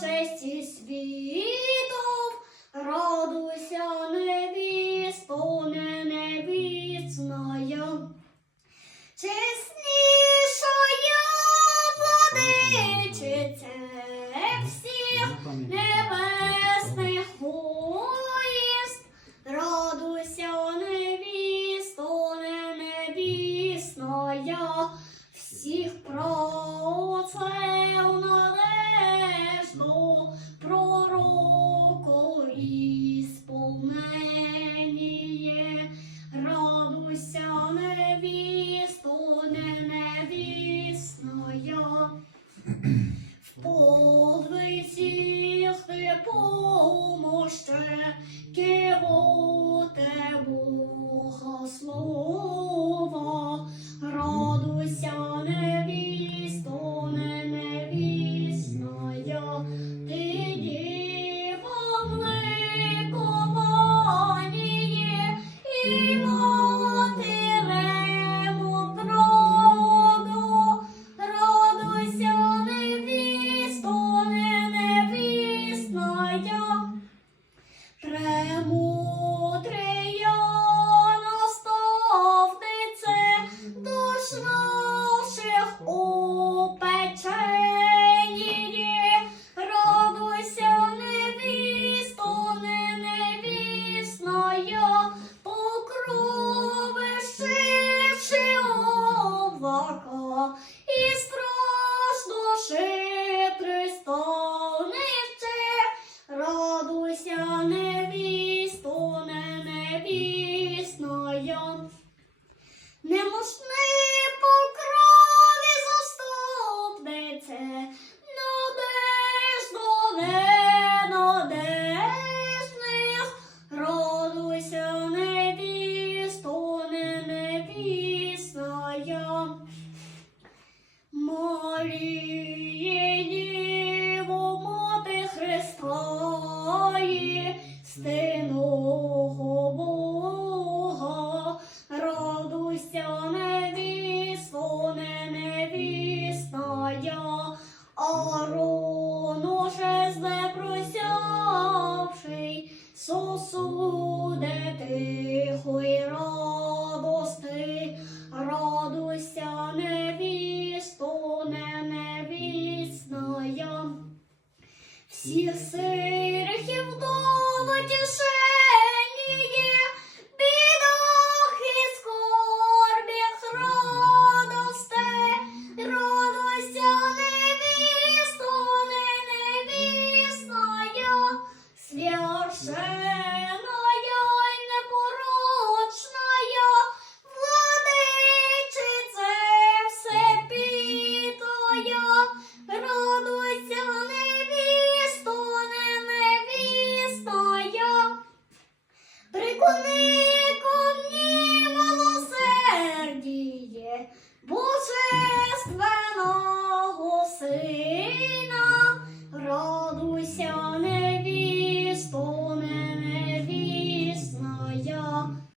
честі світов, радуйся невісто, не невісною, чеснішою владичице всіх небесних воїст, радуйся невісто, не невісною, всіх про. не мусни по заступнице, надежно, не надежних, родуйся невісто, не невісна я. Маріє, Діво, мати Христої, стих. Всіх сирих